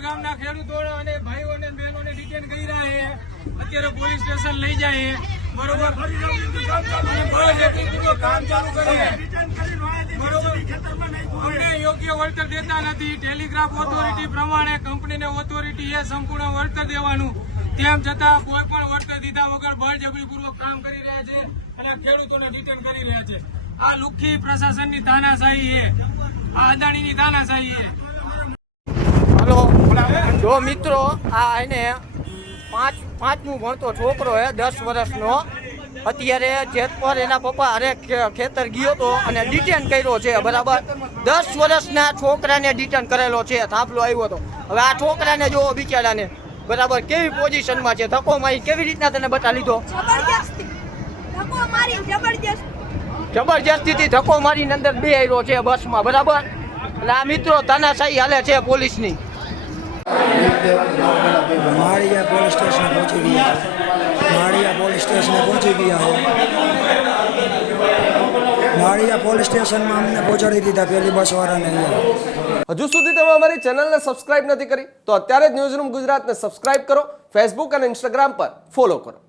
બરોબર ગામના ખેડૂતો અને ભાઈઓને બહેનોને ડિટેન કરી રહ્યા છે. અત્યારે પોલીસ સ્ટેશન લઈ જાય બરોબર કામ ચાલુ કરે બરોબર. અમને યોગ્ય વળતર દેતા નથી. ટેલિગ્રાફ ઓથોરિટી પ્રમાણે કંપનીને ઓથોરિટી એ સંપૂર્ણ વળતર દેવાનું, તેમ છતાં કોઈ પણ વળતર દીધા વગર બળજબરીપૂર્વક કામ કરી રહ્યા છે અને ખેડૂતોને ડિટેન કરી રહ્યા છે. આ લુખ્ખી પ્રશાસનની તાનાશાહી છે, આ અદાણીની તાનાશાહી છે. હલો જો મિત્રો, આ એને પાંચમું ભણતો છોકરો હે 10 વર્ષનો. અત્યારે જેતપર એના પપ્પા અરે ખેતર ગયો હતો અને ડિટેન કર્યો છે બરાબર. 10 વર્ષના છોકરાને ડિટેન કરેલો છે. થાંભલો આવ્યો હતો. હવે આ છોકરાને જોવો બિચારાને બરાબર કેવી પોઝિશનમાં છે. ધક્કો મારી કેવી રીતના તને બતા લીધો? જબરજસ્તીથી ધક્કો મારીને અંદર બે આવ્યો છે બસમાં બરાબર. એટલે આ મિત્રો તાનાશાહી હાલે છે પોલીસની. માળિયા પોલીસ સ્ટેશન પહોંચી ગયા માળિયા પોલીસ સ્ટેશનમાં અમને પહોંચાડી દીધા પેલી બસવાળાને અહીંયા. હજુ સુધી તમે અમારી ચેનલને સબસ્ક્રાઇબ નથી કરી તો અત્યારે જ ન્યૂઝરૂમ ગુજરાતને સબસ્ક્રાઇબ કરો. ફેસબુક અને ઇન્સ્ટાગ્રામ પર ફોલો કરો.